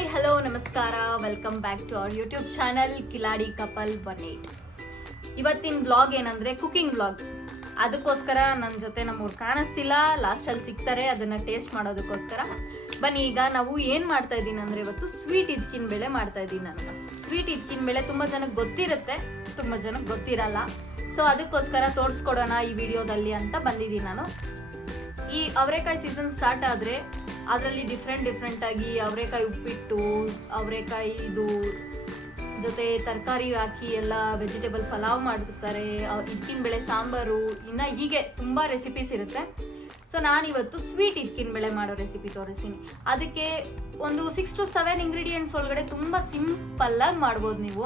Hi hello ನಮಸ್ಕಾರ, welcome back to our YouTube channel Kiladi couple 18. ಇವತ್ತಿನ vlog ಏನಂದರೆ cooking vlog. ಅದಕ್ಕೋಸ್ಕರ ನನ್ನ ಜೊತೆ ನಮ್ಮವ್ರು ಕಾಣಿಸ್ತಿಲ್ಲ, ಲಾಸ್ಟಲ್ಲಿ ಸಿಗ್ತಾರೆ, ಅದನ್ನು ಟೇಸ್ಟ್ ಮಾಡೋದಕ್ಕೋಸ್ಕರ. ಬನ್ನಿ ಈಗ ನಾವು ಏನು ಮಾಡ್ತಾ ಇದ್ದೀನಿ ಅಂದರೆ ಇವತ್ತು ಸ್ವೀಟ್ ಇದಕ್ಕಿನ ಬೇಳೆ ಮಾಡ್ತಾ ಇದ್ದೀನಿ. ನಾನು ಸ್ವೀಟ್ ಇದಕ್ಕಿನ ಬೇಳೆ ತುಂಬ ಜನಕ್ಕೆ ಗೊತ್ತಿರುತ್ತೆ, ತುಂಬ ಜನಕ್ಕೆ ಗೊತ್ತಿರಲ್ಲ. ಸೊ ಅದಕ್ಕೋಸ್ಕರ ತೋರಿಸ್ಕೊಡೋಣ ಈ ವಿಡಿಯೋದಲ್ಲಿ ಅಂತ ಬಂದಿದ್ದೀನಿ ನಾನು. ಈ ಅವರೆಕಾಯಿ ಸೀಸನ್ ಸ್ಟಾರ್ಟ್ ಆದರೆ ಅದರಲ್ಲಿ ಡಿಫ್ರೆಂಟ್ ಆಗಿ ಅವರೆಕಾಯಿ ಉಪ್ಪಿಟ್ಟು, ಅವರೆಕಾಯಿ ಇದು ಜೊತೆ ತರಕಾರಿ ಹಾಕಿ ಎಲ್ಲ ವೆಜಿಟೇಬಲ್ ಪಲಾವ್ ಮಾಡ್ತಾರೆ, ಇದಕ್ಕಿನ ಬೇಳೆ ಸಾಂಬಾರು, ಇನ್ನು ಹೀಗೆ ತುಂಬ ರೆಸಿಪೀಸ್ ಇರುತ್ತೆ. ಸೊ ನಾನಿವತ್ತು ಸ್ವೀಟ್ ಇದಕ್ಕಿನ ಬೇಳೆ ಮಾಡೋ ರೆಸಿಪಿ ತೋರಿಸ್ತೀನಿ. ಅದಕ್ಕೆ ಒಂದು 6 to 7 ಇಂಗ್ರೀಡಿಯೆಂಟ್ಸ್ ಒಳಗಡೆ ತುಂಬ ಸಿಂಪಲ್ಲಾಗಿ ಮಾಡ್ಬೋದು. ನೀವು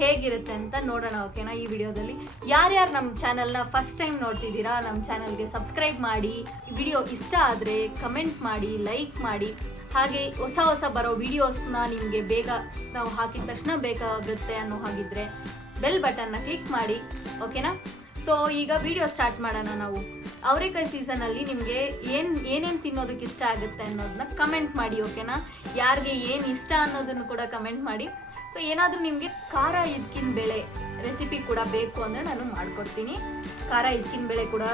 ಹೇಗಿರುತ್ತೆ ಅಂತ ನೋಡೋಣ, ಓಕೆನಾ? ಈ ವಿಡಿಯೋದಲ್ಲಿ ಯಾರ್ಯಾರು ನಮ್ಮ ಚಾನಲ್ನ ಫಸ್ಟ್ ಟೈಮ್ ನೋಡ್ತಿದ್ದೀರಾ, ನಮ್ಮ ಚಾನಲ್ಗೆ ಸಬ್ಸ್ಕ್ರೈಬ್ ಮಾಡಿ. ಈ ವಿಡಿಯೋ ಇಷ್ಟ ಆದರೆ ಕಮೆಂಟ್ ಮಾಡಿ, ಲೈಕ್ ಮಾಡಿ. ಹಾಗೆ ಹೊಸ ಬರೋ ವಿಡಿಯೋಸ್ನ ನಿಮಗೆ ಬೇಗ ನಾವು ಹಾಕಿದ ತಕ್ಷಣ ಬೇಕಾಗುತ್ತೆ ಅನ್ನೋ ಹಾಗಿದ್ರೆ ಬೆಲ್ ಬಟನ್ನ ಕ್ಲಿಕ್ ಮಾಡಿ, ಓಕೆನಾ? ಸೊ ಈಗ ವಿಡಿಯೋ ಸ್ಟಾರ್ಟ್ ಮಾಡೋಣ. ನಾವು ಅವರೆಕಾಯಿ ಸೀಸನಲ್ಲಿ ನಿಮಗೆ ಏನೇನು ತಿನ್ನೋದಕ್ಕೆ ಇಷ್ಟ ಆಗುತ್ತೆ ಅನ್ನೋದನ್ನ ಕಮೆಂಟ್ ಮಾಡಿ, ಓಕೆನಾ? ಯಾರಿಗೆ ಏನು ಇಷ್ಟ ಅನ್ನೋದನ್ನು ಕೂಡ ಕಮೆಂಟ್ ಮಾಡಿ. ಸೊ ಏನಾದರೂ ನಿಮಗೆ ಖಾರ ಇದಕ್ಕಿನ ಬೇಳೆ ರೆಸಿಪಿ ಕೂಡ ಬೇಕು ಅಂದರೆ ನಾನು ಮಾಡಿಕೊಡ್ತೀನಿ. ಖಾರ ಇದಕ್ಕಿನ ಬೇಳೆ ಕೂಡ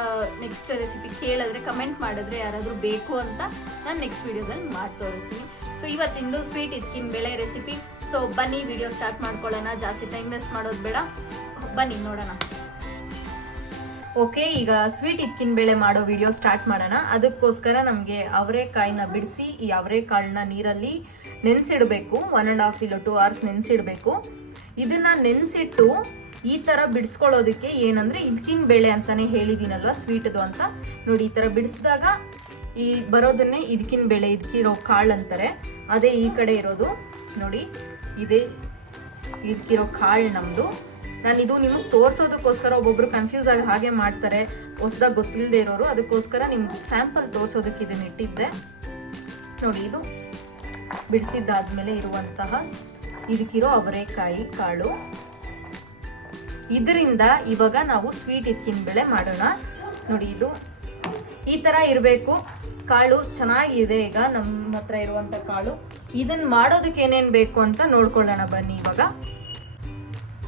ನೆಕ್ಸ್ಟ್ ರೆಸಿಪಿ ಕೇಳಿದ್ರೆ, ಕಮೆಂಟ್ ಮಾಡಿದ್ರೆ ಯಾರಾದರೂ ಬೇಕು ಅಂತ ನಾನು ನೆಕ್ಸ್ಟ್ ವಿಡಿಯೋದಲ್ಲಿ ಮಾಡಿ ತೋರಿಸ್ತೀನಿ. ಸೊ ಇವತ್ತಿಂದು ಸ್ವೀಟ್ ಇದಕ್ಕಿನ ಬೇಳೆ ರೆಸಿಪಿ. ಸೊ ಬನ್ನಿ ವಿಡಿಯೋ ಸ್ಟಾರ್ಟ್ ಮಾಡ್ಕೊಳ್ಳೋಣ, ಜಾಸ್ತಿ ಟೈಮ್ ವೇಸ್ಟ್ ಮಾಡೋದು ಬೇಡ, ಬನ್ನಿ ನೋಡೋಣ. ಓಕೆ, ಈಗ ಸ್ವೀಟ್ ಇದಕ್ಕಿನ ಬೇಳೆ ಮಾಡೋ ವಿಡಿಯೋ ಸ್ಟಾರ್ಟ್ ಮಾಡೋಣ. ಅದಕ್ಕೋಸ್ಕರ ನಮಗೆ ಅವರೆಕಾಯಿನ ಬಿಡಿಸಿ ಈ ಅವರೆಕಾಳನ್ನ ನೀರಲ್ಲಿ ನೆನೆಸಿಡಬೇಕು. 1.5 ಇಲ್ಲ 2 hours ನೆನೆಸಿಡಬೇಕು. ಇದನ್ನ ನೆನೆಸಿಟ್ಟು ಈ ಥರ ಬಿಡಿಸ್ಕೊಳ್ಳೋದಕ್ಕೆ ಏನಂದರೆ ಇದಕ್ಕಿನ ಬೇಳೆ ಅಂತಲೇ ಹೇಳಿದ್ದೀನಲ್ವ, ಸ್ವೀಟದು ಅಂತ. ನೋಡಿ, ಈ ಥರ ಬಿಡಿಸಿದಾಗ ಈ ಬರೋದನ್ನೇ ಇದಕ್ಕಿನ ಬೇಳೆ, ಇದಕ್ಕಿರೋ ಕಾಳು ಅಂತಾರೆ. ಅದೇ ಈ ಕಡೆ ಇರೋದು ನೋಡಿ, ಇದೇ ಇದಕ್ಕಿರೋ ಕಾಳು ನಮ್ಮದು. ನಾನು ಇದು ನಿಮಗೆ ತೋರಿಸೋದಕ್ಕೋಸ್ಕರ, ಒಬ್ಬೊಬ್ರು ಕನ್ಫ್ಯೂಸ್ ಆಗಿ ಹಾಗೆ ಮಾಡ್ತಾರೆ, ಹೊಸದಾಗಿ ಗೊತ್ತಿಲ್ಲದೆ ಇರೋರು, ಅದಕ್ಕೋಸ್ಕರ ನಿಮ್ಗೆ ಸ್ಯಾಂಪಲ್ ತೋರಿಸೋದಕ್ಕೆ ಇದನ್ನ ಇಟ್ಟಿದ್ದೆ. ನೋಡಿ, ಇದು ಬಿಡಿಸಿದ್ದಾದ್ಮೇಲೆ ಇರುವಂತಹ ಇದಕ್ಕಿರೋ ಅವರೆಕಾಯಿ ಕಾಳು. ಇದರಿಂದ ಇವಾಗ ನಾವು ಸ್ವೀಟ್ ಇದಕ್ಕಿನ ಬೇಳೆ ಮಾಡೋಣ. ನೋಡಿ, ಇದು ಈ ಥರ ಇರಬೇಕು ಕಾಳು. ಚೆನ್ನಾಗಿದೆ ಈಗ ನಮ್ಮ ಹತ್ರ ಇರುವಂಥ ಕಾಳು. ಇದನ್ನು ಮಾಡೋದಕ್ಕೆ ಏನೇನು ಬೇಕು ಅಂತ ನೋಡ್ಕೊಳ್ಳೋಣ ಬನ್ನಿ ಇವಾಗ.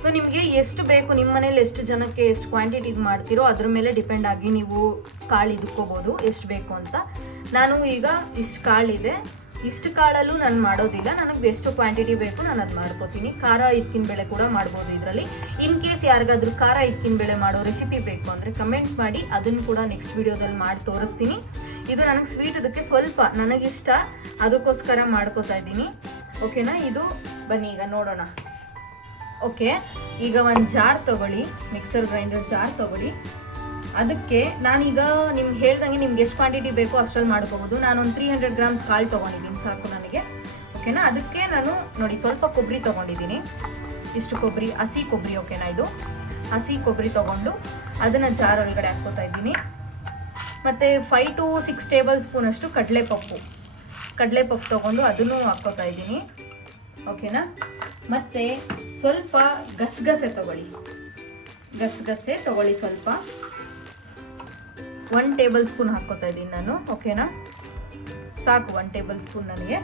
ಸೊ ನಿಮಗೆ ಎಷ್ಟು ಬೇಕು, ನಿಮ್ಮ ಮನೇಲಿ ಎಷ್ಟು ಜನಕ್ಕೆ ಎಷ್ಟು ಕ್ವಾಂಟಿಟಿಗೆ ಮಾಡ್ತೀರೋ ಅದ್ರ ಮೇಲೆ ಡಿಪೆಂಡ್ ಆಗಿ ನೀವು ಕಾಳು ಇದ್ಕೋಬೋದು, ಎಷ್ಟು ಬೇಕು ಅಂತ. ನಾನು ಈಗ ಇಷ್ಟು ಕಾಳಿದೆ, ಇಷ್ಟು ಕಾಳಲ್ಲೂ ನಾನು ಮಾಡೋದಿಲ್ಲ, ನನಗೆ ಎಷ್ಟು ಕ್ವಾಂಟಿಟಿ ಬೇಕು ನಾನು ಅದು ಮಾಡ್ಕೋತೀನಿ. ಖಾರ ಇದಕ್ಕಿನ ಬೇಳೆ ಕೂಡ ಮಾಡ್ಬೋದು ಇದರಲ್ಲಿ. ಇನ್ ಕೇಸ್ ಯಾರಿಗಾದ್ರೂ ಖಾರ ಇದಕ್ಕಿನ ಬೇಳೆ ಮಾಡೋ ರೆಸಿಪಿ ಬೇಕು ಅಂದರೆ ಕಮೆಂಟ್ ಮಾಡಿ, ಅದನ್ನು ಕೂಡ ನೆಕ್ಸ್ಟ್ ವಿಡಿಯೋದಲ್ಲಿ ಮಾಡಿ ತೋರಿಸ್ತೀನಿ. ಇದು ನನಗೆ ಸ್ವೀಟ್ ಅದಕ್ಕೆ ಸ್ವಲ್ಪ ನನಗಿಷ್ಟ, ಅದಕ್ಕೋಸ್ಕರ ಮಾಡ್ಕೋತಾ ಇದ್ದೀನಿ, ಓಕೆನಾ? ಇದು ಬನ್ನಿ ಈಗ ನೋಡೋಣ. ಓಕೆ, ಈಗ ಒಂದು ಜಾರ್ ತೊಗೊಳ್ಳಿ, ಮಿಕ್ಸರ್ ಗ್ರೈಂಡರ್ ಜಾರ್ ತೊಗೊಳ್ಳಿ. ಅದಕ್ಕೆ ನಾನೀಗ ನಿಮ್ಗೆ ಹೇಳ್ದಂಗೆ ನಿಮ್ಗೆ ಎಷ್ಟು ಕ್ವಾಂಟಿಟಿ ಬೇಕೋ ಅಷ್ಟರಲ್ಲಿ ಮಾಡ್ಕೋಬೋದು. ನಾನೊಂದು 300 grams ಕಾಳು ತೊಗೊಂಡಿದ್ದೀನಿ, ಸಾಕು ನನಗೆ, ಓಕೆನಾ? ಅದಕ್ಕೆ ನಾನು ನೋಡಿ ಸ್ವಲ್ಪ ಕೊಬ್ಬರಿ ತೊಗೊಂಡಿದ್ದೀನಿ, ಇಷ್ಟು ಕೊಬ್ಬರಿ, ಹಸಿ ಕೊಬ್ಬರಿ, ಓಕೆನಾ? ಇದು ಹಸಿ ಕೊಬ್ಬರಿ ತೊಗೊಂಡು ಅದನ್ನು ಜಾರ್ ಒಳಗಡೆ ಹಾಕ್ಕೋತಾ ಇದ್ದೀನಿ. ಮತ್ತು 5 to 6 tablespoon ಅಷ್ಟು ಕಡಲೆಪಪ್ಪು ತೊಗೊಂಡು ಅದನ್ನು ಹಾಕ್ಕೋತಾ ಇದ್ದೀನಿ, ಓಕೆನಾ? ಮತ್ತು ಸ್ವಲ್ಪ ಗಸಗಸೆ ತೊಗೊಳ್ಳಿ ಸ್ವಲ್ಪ, 1 tablespoon ಹಾಕ್ಕೋತಾ ಇದ್ದೀನಿ ನಾನು, ಓಕೆನಾ? ಸಾಕು 1 tablespoon ನನಗೆ.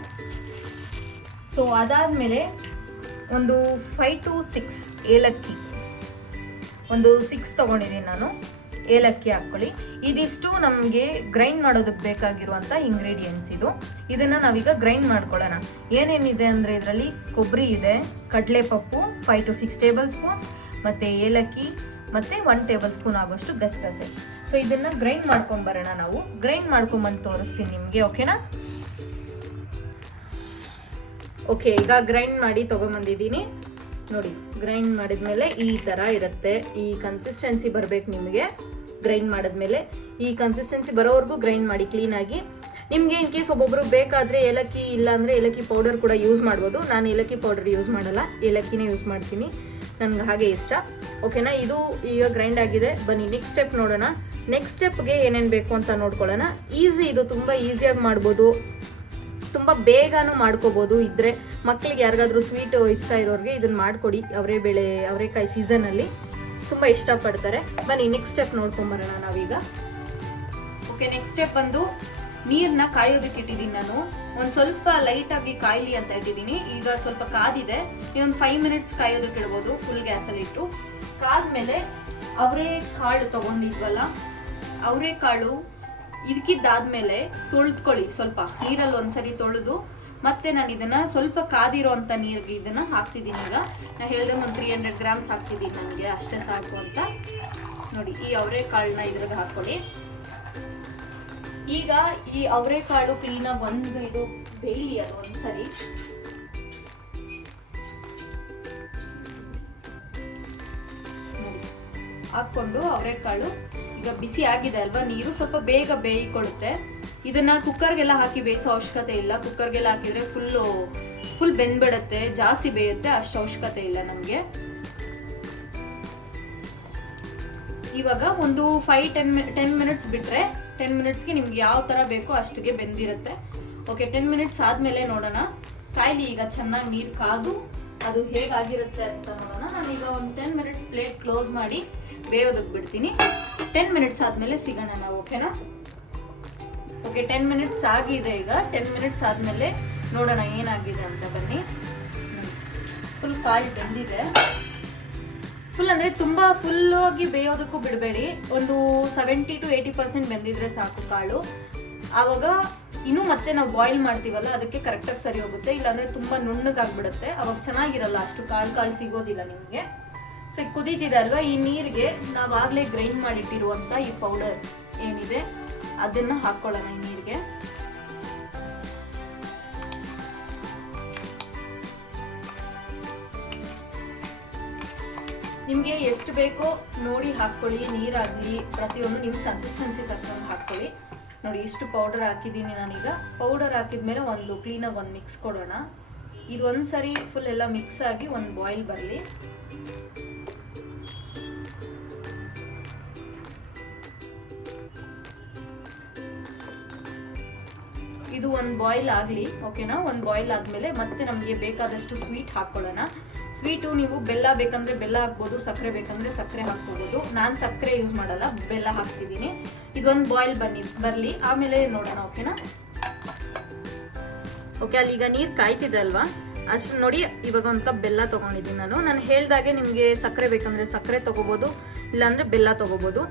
ಸೊ ಅದಾದಮೇಲೆ ಒಂದು 5 to 6 ಏಲಕ್ಕಿ, ಒಂದು 6 ತೊಗೊಂಡಿದ್ದೀನಿ ನಾನು. ಏಲಕ್ಕಿ ಹಾಕ್ಕೊಳ್ಳಿ. ಇದಿಷ್ಟು ನಮಗೆ ಗ್ರೈಂಡ್ ಮಾಡೋದಕ್ಕೆ ಬೇಕಾಗಿರುವಂಥ ಇಂಗ್ರೀಡಿಯೆಂಟ್ಸ್ ಇದು. ಇದನ್ನು ನಾವೀಗ ಗ್ರೈಂಡ್ ಮಾಡ್ಕೊಳ್ಳೋಣ. ಏನೇನಿದೆ ಅಂದರೆ ಇದರಲ್ಲಿ ಕೊಬ್ಬರಿ ಇದೆ, ಕಡಲೆಪಪ್ಪು 5 to 6 tablespoons, ಮತ್ತು ಏಲಕ್ಕಿ, ಮತ್ತು 1 tablespoon ಆಗೋಷ್ಟು ಗಸಗಸೆ. ಸೊ ಇದನ್ನು ಗ್ರೈಂಡ್ ಮಾಡ್ಕೊಂಬರೋಣ. ನಾವು ಗ್ರೈಂಡ್ ಮಾಡ್ಕೊಂಬಂದು ತೋರಿಸ್ತೀನಿ ನಿಮಗೆ, ಓಕೆನಾ? ಓಕೆ, ಈಗ ಗ್ರೈಂಡ್ ಮಾಡಿ ತೊಗೊಂಬಂದಿದ್ದೀನಿ. ನೋಡಿ, ಗ್ರೈಂಡ್ ಮಾಡಿದ್ಮೇಲೆ ಈ ಥರ ಇರುತ್ತೆ. ಈ ಕನ್ಸಿಸ್ಟೆನ್ಸಿ ಬರಬೇಕು ನಿಮಗೆ. ಗ್ರೈಂಡ್ ಮಾಡಿದ್ಮೇಲೆ ಈ ಕನ್ಸಿಸ್ಟೆನ್ಸಿ ಬರೋವರೆಗೂ ಗ್ರೈಂಡ್ ಮಾಡಿ ಕ್ಲೀನಾಗಿ. ನಿಮಗೆ ಇನ್ ಕೇಸ್ ಒಬ್ಬೊಬ್ಬರು ಬೇಕಾದರೆ ಏಲಕ್ಕಿ ಇಲ್ಲ ಅಂದರೆ ಏಲಕ್ಕಿ ಪೌಡರ್ ಕೂಡ ಯೂಸ್ ಮಾಡ್ಬೋದು. ನಾನು ಏಲಕ್ಕಿ ಪೌಡರ್ ಯೂಸ್ ಮಾಡಲ್ಲ, ಏಲಕ್ಕಿನೇ ಯೂಸ್ ಮಾಡ್ತೀನಿ, ನನಗೆ ಹಾಗೆ ಇಷ್ಟ, ಓಕೆನಾ? ಇದು ಈಗ ಗ್ರೈಂಡ್ ಆಗಿದೆ. ಬನ್ನಿ ನೆಕ್ಸ್ಟ್ ಸ್ಟೆಪ್ ನೋಡೋಣ. ನೆಕ್ಸ್ಟ್ ಸ್ಟೆಪ್ಗೆ ಏನೇನು ಬೇಕು ಅಂತ ನೋಡ್ಕೊಳ್ಳೋಣ. ಈಸಿ, ಇದು ತುಂಬ ಈಸಿಯಾಗಿ ಮಾಡ್ಬೋದು, ತುಂಬ ಬೇಗನೂ ಮಾಡ್ಕೋಬೋದು. ಇದ್ದರೆ ಮಕ್ಕಳಿಗೆ ಯಾರಿಗಾದ್ರೂ ಸ್ವೀಟ್ ಇಷ್ಟ ಇರೋರಿಗೆ ಇದನ್ನು ಮಾಡಿಕೊಡಿ. ಅವರೆಕಾಯಿ ಸೀಸನಲ್ಲಿ ತುಂಬ ಇಷ್ಟಪಡ್ತಾರೆ. ಬನ್ನಿ ನೆಕ್ಸ್ಟ್ ಸ್ಟೆಪ್ ನೋಡ್ಕೊಂಬರೋಣ ನಾವೀಗ. ಓಕೆ, ನೆಕ್ಸ್ಟ್ ಸ್ಟೆಪ್ ಬಂದು ನೀರನ್ನ ಕಾಯೋದಕ್ಕೆ ಇಟ್ಟಿದ್ದೀನಿ ನಾನು. ಒಂದು ಸ್ವಲ್ಪ ಲೈಟಾಗಿ ಕಾಯಲಿ ಅಂತ ಇಟ್ಟಿದ್ದೀನಿ. ಈಗ ಸ್ವಲ್ಪ ಕಾದಿದೆ, ಇನ್ನೊಂದು 5 ಮಿನಿಟ್ಸ್ ಕಾಯೋದಕ್ಕೆ ಇಡ್ಬೋದು ಫುಲ್ ಗ್ಯಾಸಲ್ಲಿ ಇಟ್ಟು. ಕಾದ್ಮೇಲೆ ಅವರೇ ಕಾಳು ತೊಗೊಂಡಿದ್ವಲ್ಲ, ಅವರೆಕಾಳು ಇದಕ್ಕಿದ್ದಾದ್ಮೇಲೆ ತೊಳೆದ್ಕೊಳ್ಳಿ. ಸ್ವಲ್ಪ ನೀರಲ್ಲಿ ಒಂದ್ಸರಿ ತೊಳೆದು ಮತ್ತೆ ನಾನು ಇದನ್ನ ಸ್ವಲ್ಪ ಕಾದಿರೋ ಅಂತ ನೀರಿಗೆ ಇದನ್ನ ಹಾಕ್ತಿದ್ದೀನಿ. ಈಗ ನಾನು ಹೇಳಿದೆ ಒಂದು 300 ಗ್ರಾಮ್ಸ್ ಹಾಕ್ತಿದ್ದೀನಿ, ನನಗೆ ಅಷ್ಟೇ ಸಾಕು ಅಂತ. ನೋಡಿ, ಈ ಅವರೆಕಾಳನ್ನ ಇದ್ರಾಗ ಹಾಕೊಳ್ಳಿ. ಈಗ ಈ ಅವರೆಕಾಳು ಕ್ಲೀನಾಗಿ ಒಂದು ಇದು ಬೇಯಲಿ, ಅದು ಒಂದ್ಸರಿ. ಹಾಕೊಂಡು ಅವರೆಕಾಳು ಈಗ ಬಿಸಿ ಆಗಿದೆ ಅಲ್ವಾ, ನೀರು ಸ್ವಲ್ಪ ಬೇಗ ಬೇಯಿಕೊಳ್ಳುತ್ತೆ. ಇದನ್ನ ಕುಕ್ಕರ್ಗೆಲ್ಲ ಹಾಕಿ ಬೇಯಿಸೋ ಅವಶ್ಯಕತೆ ಇಲ್ಲ. ಕುಕ್ಕರ್ಗೆಲ್ಲ ಹಾಕಿದ್ರೆ ಫುಲ್ ಬೆಂದ್ಬಿಡುತ್ತೆ, ಜಾಸ್ತಿ ಬೇಯುತ್ತೆ, ಅಷ್ಟು ಅವಶ್ಯಕತೆ ಇಲ್ಲ ನಮಗೆ. ಇವಾಗ ಒಂದು 5-10 ಮಿನಿಟ್ಸ್ ಬಿಟ್ರೆ 10 ಮಿನಿಟ್ಸ್ಗೆ ನಿಮ್ಗೆ ಯಾವ ಥರ ಬೇಕೋ ಅಷ್ಟಿಗೆ ಬೆಂದಿರುತ್ತೆ. ಓಕೆ, 10 ಮಿನಿಟ್ಸ್ ಆದಮೇಲೆ ನೋಡೋಣ. ಕಾಯ್ಲಿ ಈಗ ಚೆನ್ನಾಗಿ ನೀರು ಕಾದು ಅದು ಹೇಗಾಗಿರುತ್ತೆ ಅಂತ ನೋಡೋಣ. ನಾನೀಗ ಒಂದು 10 ಮಿನಿಟ್ಸ್ ಪ್ಲೇಟ್ ಕ್ಲೋಸ್ ಮಾಡಿ ಬೇಯೋದಕ್ಕೆ ಬಿಡ್ತೀನಿ. 10 ಮಿನಿಟ್ಸ್ ಆದಮೇಲೆ ಸಿಗೋಣ ನಾವು, ಓಕೆನಾ? ಓಕೆ, 10 ಮಿನಿಟ್ಸ್ ಆಗಿದೆ. ಈಗ 10 ಮಿನಿಟ್ಸ್ ಆದಮೇಲೆ ನೋಡೋಣ ಏನಾಗಿದೆ ಅಂತ. ಬನ್ನಿ, ಫುಲ್ ಕಾಳು ಬೆಂದಿದೆ. ಫುಲ್ ಅಂದರೆ ತುಂಬ ಫುಲ್ಲಾಗಿ ಬೇಯೋದಕ್ಕೂ ಬಿಡಬೇಡಿ. ಒಂದು 70 to 80% ಬೆಂದಿದ್ರೆ ಸಾಕು ಕಾಳು. ಆವಾಗ ಇನ್ನೂ ಮತ್ತೆ ನಾವು ಬಾಯ್ಲ್ ಮಾಡ್ತೀವಲ್ಲ, ಅದಕ್ಕೆ ಕರೆಕ್ಟಾಗಿ ಸರಿ ಹೋಗುತ್ತೆ. ಇಲ್ಲಾಂದರೆ ತುಂಬ ನುಣ್ಣಗಾಗ್ಬಿಡುತ್ತೆ, ಅವಾಗ ಚೆನ್ನಾಗಿರಲ್ಲ, ಅಷ್ಟು ಕಾಳು ಸಿಗೋದಿಲ್ಲ ನಿಮಗೆ. ಸೊ ಕುದೀತಿದೆ ಅಲ್ವಾ, ಈ ನೀರಿಗೆ ನಾವಾಗಲೇ ಗ್ರೈಂಡ್ ಮಾಡಿಟ್ಟಿರುವಂಥ ಈ ಪೌಡರ್ ಏನಿದೆ ಅದನ್ನು ಹಾಕ್ಕೊಳ್ಳೋಣ ಈ ನೀರಿಗೆ. ನಿಮಗೆ ಎಷ್ಟು ಬೇಕೋ ನೋಡಿ ಹಾಕ್ಕೊಳ್ಳಿ, ನೀರಾಗಲಿ ಪ್ರತಿಯೊಂದು ನಿಮ್ಮ ಕನ್ಸಿಸ್ಟೆನ್ಸಿ ತಕ್ಕಂಗೆ ಹಾಕ್ಕೊಳ್ಳಿ. ನೋಡಿ, ಇಷ್ಟು ಪೌಡರ್ ಹಾಕಿದ್ದೀನಿ ನಾನೀಗ. ಪೌಡರ್ ಹಾಕಿದ್ಮೇಲೆ ಒಂದು ಕ್ಲೀನಾಗಿ ಒಂದು ಮಿಕ್ಸ್ ಕೊಡೋಣ. ಇದು ಒಂದು ಸರಿ ಫುಲ್ ಎಲ್ಲ ಮಿಕ್ಸ್ ಆಗಿ ಒಂದು ಬಾಯ್ಲ್ ಬರಲಿ. ಇದು ಒಂದು ಬಾಯ್ಲ್ ಆಗಲಿ, ಓಕೆನಾ? ಒಂದು ಬಾಯ್ಲ್ ಆದಮೇಲೆ ಮತ್ತೆ ನಮಗೆ ಬೇಕಾದಷ್ಟು ಸ್ವೀಟ್ ಹಾಕ್ಕೊಳ್ಳೋಣ. ಸ್ವೀಟು ನೀವು ಬೆಲ್ಲ ಬೇಕಂದ್ರೆ ಬೆಲ್ಲ ಹಾಕ್ಬೋದು, ಸಕ್ಕರೆ ಬೇಕಂದ್ರೆ ಸಕ್ಕರೆ ಹಾಕ್ಕೋಬೋದು. ನಾನು ಸಕ್ಕರೆ ಯೂಸ್ ಮಾಡಲ್ಲ, ಬೆಲ್ಲ ಹಾಕ್ತಿದ್ದೀನಿ. ಇದೊಂದು ಬಾಯ್ಲ್ ಬರಲಿ, ಆಮೇಲೆ ನೋಡೋಣ, ಓಕೆನಾ? ಓಕೆ, ಅಲ್ಲಿ ಈಗ ನೀರು ಕಾಯ್ತಿದೆ ಅಲ್ವಾ, ಅಷ್ಟು ನೋಡಿ. ಇವಾಗ ಒಂದು ಕಪ್ ಬೆಲ್ಲ ತೊಗೊಂಡಿದ್ದೀನಿ ನಾನು ಹೇಳ್ದಾಗೆ ನಿಮಗೆ ಸಕ್ಕರೆ ಬೇಕಂದ್ರೆ ಸಕ್ಕರೆ ತೊಗೋಬೋದು, ಇಲ್ಲಾಂದರೆ ಬೆಲ್ಲ ತೊಗೋಬೋದು.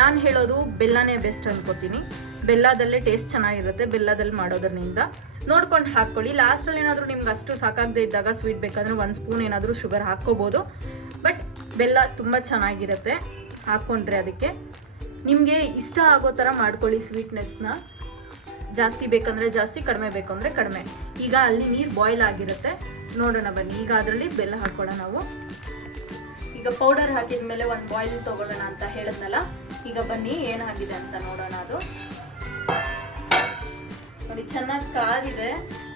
ನಾನು ಹೇಳೋದು ಬೆಲ್ಲನೇ ಬೆಸ್ಟ್ ಅನ್ಕೋತೀನಿ. ಬೆಲ್ಲದಲ್ಲೇ ಟೇಸ್ಟ್ ಚೆನ್ನಾಗಿರುತ್ತೆ, ಬೆಲ್ಲದಲ್ಲಿ ಮಾಡೋದ್ರಿಂದ ನೋಡ್ಕೊಂಡು ಹಾಕ್ಕೊಳ್ಳಿ. ಲಾಸ್ಟಲ್ಲಿ ಏನಾದರೂ ನಿಮ್ಗೆ ಅಷ್ಟು ಸಾಕಾಗದೇ ಇದ್ದಾಗ ಸ್ವೀಟ್ ಬೇಕಂದ್ರೆ 1 ಸ್ಪೂನ್ ಏನಾದರೂ ಶುಗರ್ ಹಾಕ್ಕೋಬೋದು. ಬಟ್ ಬೆಲ್ಲ ತುಂಬ ಚೆನ್ನಾಗಿರುತ್ತೆ ಹಾಕ್ಕೊಂಡ್ರೆ. ಅದಕ್ಕೆ ನಿಮಗೆ ಇಷ್ಟ ಆಗೋ ಥರ ಮಾಡ್ಕೊಳ್ಳಿ ಸ್ವೀಟ್ನೆಸ್ನ. ಜಾಸ್ತಿ ಬೇಕಂದರೆ ಜಾಸ್ತಿ, ಕಡಿಮೆ ಬೇಕು ಅಂದರೆ ಕಡಿಮೆ. ಈಗ ಅಲ್ಲಿ ನೀರು ಬಾಯ್ಲ್ ಆಗಿರುತ್ತೆ, ನೋಡೋಣ ಬನ್ನಿ. ಈಗ ಅದರಲ್ಲಿ ಬೆಲ್ಲ ಹಾಕ್ಕೊಳ್ಳೋಣ ನಾವು. ಈಗ ಪೌಡರ್ ಹಾಕಿದ ಮೇಲೆ ಒಂದು ಬಾಯ್ಲ್ ತೊಗೊಳ್ಳೋಣ ಅಂತ ಹೇಳಿದ್ನಲ್ಲ. ಈಗ ಬನ್ನಿ ಏನಾಗಿದೆ ಅಂತ ನೋಡೋಣ. ಅದು ನೋಡಿ, ಚೆನ್ನಾಗಿ ಕಾದಿದೆ,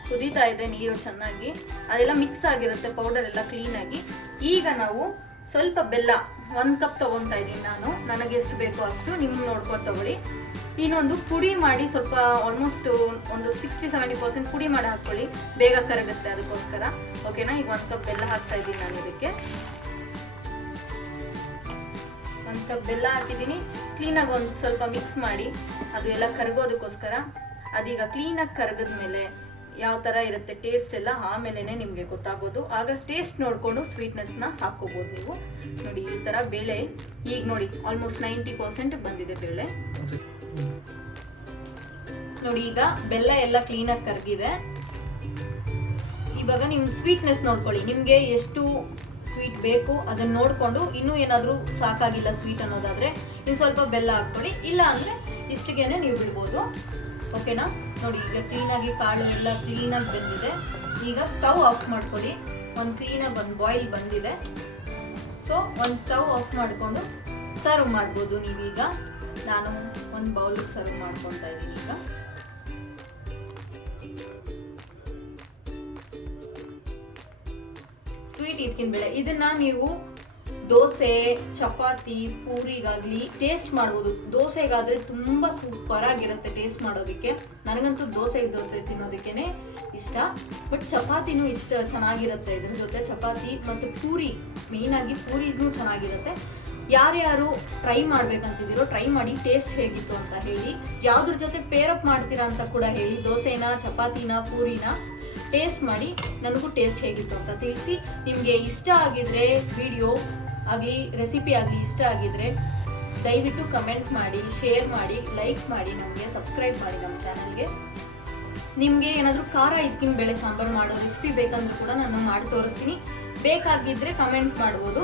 ಕುದೀತಾ ಇದೆ ನೀರು ಚೆನ್ನಾಗಿ, ಅದೆಲ್ಲ ಮಿಕ್ಸ್ ಆಗಿರುತ್ತೆ ಪೌಡರ್ ಎಲ್ಲ ಕ್ಲೀನಾಗಿ. ಈಗ ನಾವು ಸ್ವಲ್ಪ ಬೆಲ್ಲ 1 ಕಪ್ ತೊಗೊತಾ ಇದ್ದೀನಿ ನಾನು. ನನಗೆ ಎಷ್ಟು ಬೇಕೋ ಅಷ್ಟು, ನಿಮ್ಗೆ ನೋಡ್ಕೊಂಡು ತೊಗೊಳ್ಳಿ. ಇನ್ನೊಂದು ಪುಡಿ ಮಾಡಿ ಸ್ವಲ್ಪ ಆಲ್ಮೋಸ್ಟ್ ಒಂದು 60-70% ಪುಡಿ ಮಾಡಿ ಹಾಕ್ಕೊಳ್ಳಿ, ಬೇಗ ಕರಗುತ್ತೆ ಅದಕ್ಕೋಸ್ಕರ, ಓಕೆನಾ? ಈಗ 1 ಕಪ್ ಬೆಲ್ಲ ಹಾಕ್ತಾ ಇದ್ದೀನಿ ನಾನು. ಇದಕ್ಕೆ 1 ಕಪ್ ಬೆಲ್ಲ ಹಾಕಿದ್ದೀನಿ. ಕ್ಲೀನಾಗಿ ಒಂದು ಸ್ವಲ್ಪ ಮಿಕ್ಸ್ ಮಾಡಿ, ಅದು ಎಲ್ಲ ಕರಗೋದಕ್ಕೋಸ್ಕರ. ಅದೀಗ ಕ್ಲೀನಾಗಿ ಕರಗಿದ್ಮೇಲೆ ಯಾವ ಥರ ಇರುತ್ತೆ ಟೇಸ್ಟ್ ಎಲ್ಲ ಆಮೇಲೆ ನಿಮಗೆ ಗೊತ್ತಾಗೋದು. ಆಗ ಟೇಸ್ಟ್ ನೋಡಿಕೊಂಡು ಸ್ವೀಟ್ನೆಸ್ನ ಹಾಕ್ಕೋಬೋದು ನೀವು. ನೋಡಿ, ಈ ಥರ ಬೇಳೆ ಈಗ ನೋಡಿ ಆಲ್ಮೋಸ್ಟ್ 90% ಬಂದಿದೆ ಬೇಳೆ. ನೋಡಿ, ಈಗ ಬೆಲ್ಲ ಎಲ್ಲ ಕ್ಲೀನಾಗಿ ಕರಗಿದೆ. ಇವಾಗ ನಿಮ್ಮ ಸ್ವೀಟ್ನೆಸ್ ನೋಡ್ಕೊಳ್ಳಿ, ನಿಮಗೆ ಎಷ್ಟು ಸ್ವೀಟ್ ಬೇಕು ಅದನ್ನು ನೋಡಿಕೊಂಡು. ಇನ್ನೂ ಏನಾದರೂ ಸಾಕಾಗಿಲ್ಲ ಸ್ವೀಟ್ ಅನ್ನೋದಾದರೆ ನೀವು ಸ್ವಲ್ಪ ಬೆಲ್ಲ ಹಾಕ್ಕೊಳ್ಳಿ, ಇಲ್ಲ ಅಂದರೆ ಇಷ್ಟಿಗೇನೆ ನೀವು ಬಿಡ್ಬೋದು, ಓಕೆನಾ? ನೋಡಿ, ಈಗ ಕ್ಲೀನಾಗಿ ಕಾಳು ಎಲ್ಲ ಕ್ಲೀನಾಗಿ ಬೆಂದಿದೆ. ಈಗ ಸ್ಟವ್ ಆಫ್ ಮಾಡ್ಕೊಳ್ಳಿ. ಕ್ಲೀನಾಗಿ ಒಂದು ಬಾಯ್ಲ್ ಬಂದಿದೆ. ಸೊ ಒಂದು ಸ್ಟವ್ ಆಫ್ ಮಾಡಿಕೊಂಡು ಸರ್ವ್ ಮಾಡ್ಬೋದು ನೀವೀಗ. ನಾನು ಒಂದು ಬೌಲಿಗೆ ಸರ್ವ್ ಮಾಡ್ಕೊತಾ ಇದ್ದೀನಿ. ಈಗ ಸ್ವೀಟ್ ಇದಕ್ಕಿನ ಬೇಳೆ ಇದನ್ನ ನೀವು ದೋಸೆ, ಚಪಾತಿ, ಪೂರಿಗಾಗಲಿ ಟೇಸ್ಟ್ ಮಾಡ್ಬೋದು. ದೋಸೆಗಾದರೆ ತುಂಬ ಸೂಪರ್ ಆಗಿರುತ್ತೆ ಟೇಸ್ಟ್ ಮಾಡೋದಕ್ಕೆ. ನನಗಂತೂ ದೋಸೆ ತಿನ್ನೋದಕ್ಕೇ ಇಷ್ಟ. ಬಟ್ ಚಪಾತಿನೂ ಚೆನ್ನಾಗಿರುತ್ತೆ ಇದ್ರ ಜೊತೆ. ಚಪಾತಿ ಮತ್ತು ಪೂರಿ, ಮೇಯ್ನಾಗಿ ಪೂರಿನೂ ಚೆನ್ನಾಗಿರುತ್ತೆ. ಯಾರ್ಯಾರು ಟ್ರೈ ಮಾಡ್ಬೇಕಂತಿದ್ದೀರೋ ಟ್ರೈ ಮಾಡಿ ಟೇಸ್ಟ್ ಹೇಗಿತ್ತು ಅಂತ ಹೇಳಿ. ಯಾವ್ದ್ರ ಜೊತೆ ಪೇರಪ್ ಮಾಡ್ತೀರಾ ಅಂತ ಕೂಡ ಹೇಳಿ. ದೋಸೆನ, ಚಪಾತಿನ, ಪೂರಿನ ಟೇಸ್ಟ್ ಮಾಡಿ ನನಗೂ ಟೇಸ್ಟ್ ಹೇಗಿತ್ತು ಅಂತ ತಿಳಿಸಿ. ನಿಮಗೆ ಇಷ್ಟ ಆಗಿದ್ರೆ ವಿಡಿಯೋ ಆಗಲಿ ರೆಸಿಪಿ ಆಗಲಿ ಇಷ್ಟ ಆಗಿದ್ರೆ ದಯವಿಟ್ಟು ಕಮೆಂಟ್ ಮಾಡಿ, ಶೇರ್ ಮಾಡಿ, ಲೈಕ್ ಮಾಡಿ, ನಮಗೆ ಸಬ್ಸ್ಕ್ರೈಬ್ ಮಾಡಿ ನಮ್ಮ ಚಾನಲ್ಗೆ. ನಿಮಗೆ ಏನಾದರೂ ಖಾರ ಇದ್ಕಿನ ಬೇಳೆ ಸಾಂಬಾರು ಮಾಡೋ ರೆಸಿಪಿ ಬೇಕಂದ್ರೂ ಕೂಡ ನಾನು ಮಾಡಿ ತೋರಿಸ್ತೀನಿ. ಬೇಕಾಗಿದ್ದರೆ ಕಮೆಂಟ್ ಮಾಡ್ಬೋದು.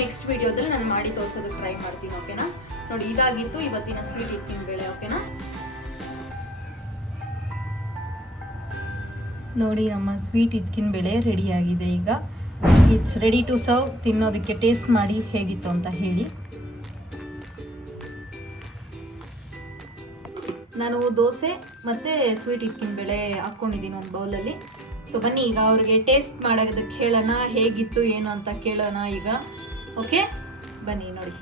ನೆಕ್ಸ್ಟ್ ವಿಡಿಯೋದಲ್ಲಿ ನಾನು ಮಾಡಿ ತೋರಿಸೋದಕ್ಕೆ ಟ್ರೈ ಮಾಡ್ತೀನಿ. ಓಕೆನಾ? ನೋಡಿ, ಇದಾಗಿತ್ತು ಇವತ್ತಿನ ಸ್ವೀಟ್ ಇದ್ಕಿನ ಬೇಳೆ. ಓಕೆನಾ? ನೋಡಿ, ನಮ್ಮ ಸ್ವೀಟ್ ಇದ್ಕಿನ ಬೇಳೆ ರೆಡಿಯಾಗಿದೆ. ಈಗ ಇಟ್ಸ್ ರೆಡಿ ಟು ಸರ್ವ್. ತಿನ್ನೋದಕ್ಕೆ ಟೇಸ್ಟ್ ಮಾಡಿ ಹೇಗಿತ್ತು ಅಂತ ಹೇಳಿ. ನಾನು ದೋಸೆ ಮತ್ತು ಸ್ವೀಟ್ ಇದ್ಕಿನ ಬೇಳೆ ಹಾಕ್ಕೊಂಡಿದ್ದೀನಿ ಒಂದು ಬೌಲಲ್ಲಿ. ಸೊ ಬನ್ನಿ ಈಗ ಅವ್ರಿಗೆ ಟೇಸ್ಟ್ ಮಾಡೋದಕ್ಕೆ ಹೇಳೋಣ, ಹೇಗಿತ್ತು ಏನು ಅಂತ ಕೇಳೋಣ ಈಗ. ಓಕೆ, ಬನ್ನಿ ನೋಡಿ.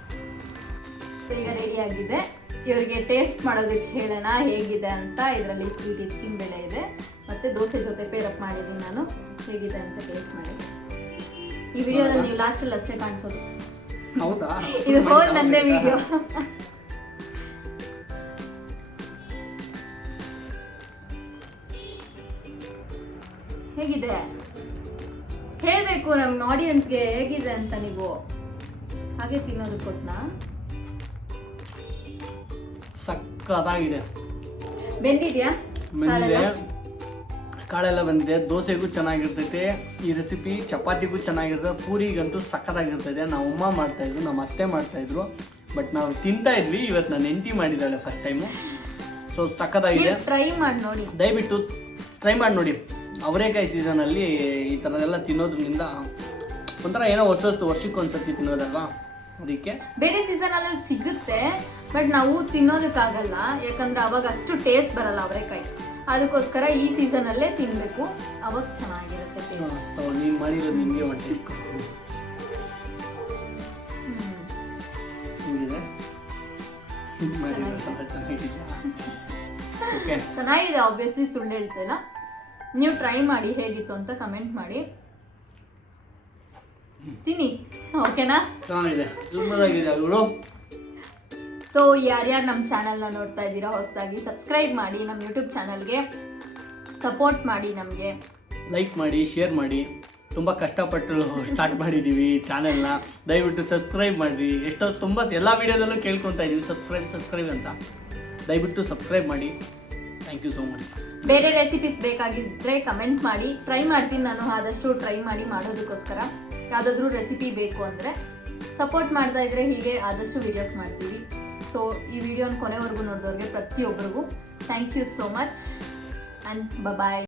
ಸೊ ಈಗ ರೆಡಿಯಾಗಿದೆ. ಇವರಿಗೆ ಟೇಸ್ಟ್ ಮಾಡೋದಕ್ಕೆ ಹೇಳೋಣ ಹೇಗಿದೆ ಅಂತ. ಇದರಲ್ಲಿ ಸ್ವೀಟ್ ಇದ್ಕಿನ ಬೇಳೆ ಇದೆ ಮತ್ತು ದೋಸೆ ಜೊತೆ ಪೇರಪ್ ಮಾಡಿದ್ದೀನಿ ನಾನು. ಹೇಗಿದೆ ಅಂತ ಟೇಸ್ಟ್ ಮಾಡಿ. ಈ ವಿಡಿಯೋದಲ್ಲಿ ನೀವು ಲಾಸ್ಟಲ್ಲಿ ಅಷ್ಟೇ ಕಾಣಿಸೋದು. ಹೌದಾ? ಇದು ಹೋಲ್ ನಂದೇ ವಿಡಿಯೋ. ಹೇಗಿದೆ ಹೇಳಬೇಕು ನಮ್ಮ ಆಡಿಯನ್ಸ್ಗೆ, ಹೇಗಿದೆ ಅಂತ. ನೀವು ಹಾಗೆ ತಿನ್ನೋದಕ್ಕೆ ಕೊಟ್ನಾ? ಸಕ್ಕತ್ತಾಗಿದೆ. ಬೆಂದಿದ್ಯಾ? ಕಾಳೆಲ್ಲ ಬಂದಿದೆ. ದೋಸೆಗೂ ಚೆನ್ನಾಗಿರ್ತೈತೆ ಈ ರೆಸಿಪಿ, ಚಪಾತಿಗೂ ಚೆನ್ನಾಗಿರ್ತದೆ, ಪೂರಿಗಂತೂ ಸಕ್ಕತ್ತಾಗಿರ್ತದೆ. ನಾವು ಅಮ್ಮ ಮಾಡ್ತಾಯಿದ್ರು, ನಮ್ಮ ಅತ್ತೆ ಮಾಡ್ತಾಯಿದ್ರು, ಬಟ್ ನಾವು ತಿಂತಾ ಇದ್ವಿ. ಇವತ್ತು ನಾನು ಹೆಂಡತಿ ಮಾಡಿದ್ದಾಳೆ ಫಸ್ಟ್ ಟೈಮು. ಸೊ ಸಕ್ಕತ್ತಾಗಿದೆ. ಟ್ರೈ ಮಾಡಿ ನೋಡಿ, ದಯವಿಟ್ಟು ಟ್ರೈ ಮಾಡಿ ನೋಡಿ. ಅವರೇಕಾಯಿ ಸೀಸನಲ್ಲಿ ಈ ಥರದೆಲ್ಲ ತಿನ್ನೋದ್ರಿಂದ ಒಂಥರ ಏನೋ ವರ್ಷಕ್ಕೆ ಒಂದ್ಸತಿ ತಿನ್ನೋದಲ್ವಾ, ಅದಕ್ಕೆ. ಬೇರೆ ಸೀಸನಲ್ಲಿ ಸಿಗುತ್ತೆ, ಬಟ್ ನಾವು ತಿನ್ನೋದಕ್ಕಾಗಲ್ಲ. ಯಾಕಂದ್ರೆ ಅವಾಗ ಅಷ್ಟು ಟೇಸ್ಟ್ ಬರಲ್ಲ ಅವರೇಕಾಯಿ. ಅದಕ್ಕೋಸ್ಕರ ಈ ಸೀಸನಲ್ಲೇ ತಿನ್ನಬೇಕು, ಅವಾಗ ಚೆನ್ನಾಗಿರುತ್ತೆ ಟೇಸ್ಟ್. ನೀನು ಮಾಡಿರೋದು ನಿಮಗೆ ಒಂದು ಟೇಸ್ಟ್ ಕೊಡ್ತೀನಿ. ಚೆನ್ನಾಗಿದೆ. ಆಬ್ವಿಯಸ್ಲಿ ಸುಳ್ಳು ಹೇಳ್ತೇನೆ. ನೀವು ಟ್ರೈ ಮಾಡಿ ಹೇಗಿತ್ತು ಅಂತ ಕಮೆಂಟ್ ಮಾಡಿ. ತಿನ್ನಿ. ಓಕೆನಾ? ಚೆನ್ನಾಗಿದೆ, ಸೂಪರಾಗಿದೆ ಅವರು. ಸೊ ಯಾರ್ಯಾರು ನಮ್ಮ ಚಾನಲ್ನ ನೋಡ್ತಾ ಇದ್ದೀರಾ ಹೊಸದಾಗಿ, ಸಬ್ಸ್ಕ್ರೈಬ್ ಮಾಡಿ. ನಮ್ಮ ಯೂಟ್ಯೂಬ್ ಚಾನಲ್ಗೆ ಸಪೋರ್ಟ್ ಮಾಡಿ, ನಮಗೆ ಲೈಕ್ ಮಾಡಿ, ಶೇರ್ ಮಾಡಿ. ತುಂಬ ಕಷ್ಟಪಟ್ಟು ಸ್ಟಾರ್ಟ್ ಮಾಡಿದ್ದೀವಿ ಚಾನೆಲ್ನ. ದಯವಿಟ್ಟು ಸಬ್ಸ್ಕ್ರೈಬ್ ಮಾಡಿರಿ. ತುಂಬ ಎಲ್ಲ ವೀಡಿಯೋದಲ್ಲೂ ಕೇಳ್ಕೊತಾ ಇದ್ದೀವಿ ಸಬ್ಸ್ಕ್ರೈಬ್ ಅಂತ. ದಯವಿಟ್ಟು ಸಬ್ಸ್ಕ್ರೈಬ್ ಮಾಡಿ. Thank you so much. ಬೇರೆ ರೆಸಿಪೀಸ್ ಬೇಕಾಗಿದ್ದರೆ ಕಮೆಂಟ್ ಮಾಡಿ. ಟ್ರೈ ಮಾಡ್ತೀನಿ ನಾನು, ಆದಷ್ಟು ಟ್ರೈ ಮಾಡಿ ಮಾಡೋದಕ್ಕೋಸ್ಕರ. ಯಾವುದಾದ್ರೂ ರೆಸಿಪಿ ಬೇಕು ಅಂದರೆ ಸಪೋರ್ಟ್ ಮಾಡ್ತಾ ಇದ್ದರೆ ಹೀಗೆ ಆದಷ್ಟು ವೀಡಿಯೋಸ್ ಮಾಡ್ತೀವಿ. ಸೊ ಈ ವಿಡಿಯೋನ ಕೊನೆವರೆಗೂ ನೋಡಿದವ್ರಿಗೆ ಪ್ರತಿಯೊಬ್ಬರಿಗೂ thank you so much and bye.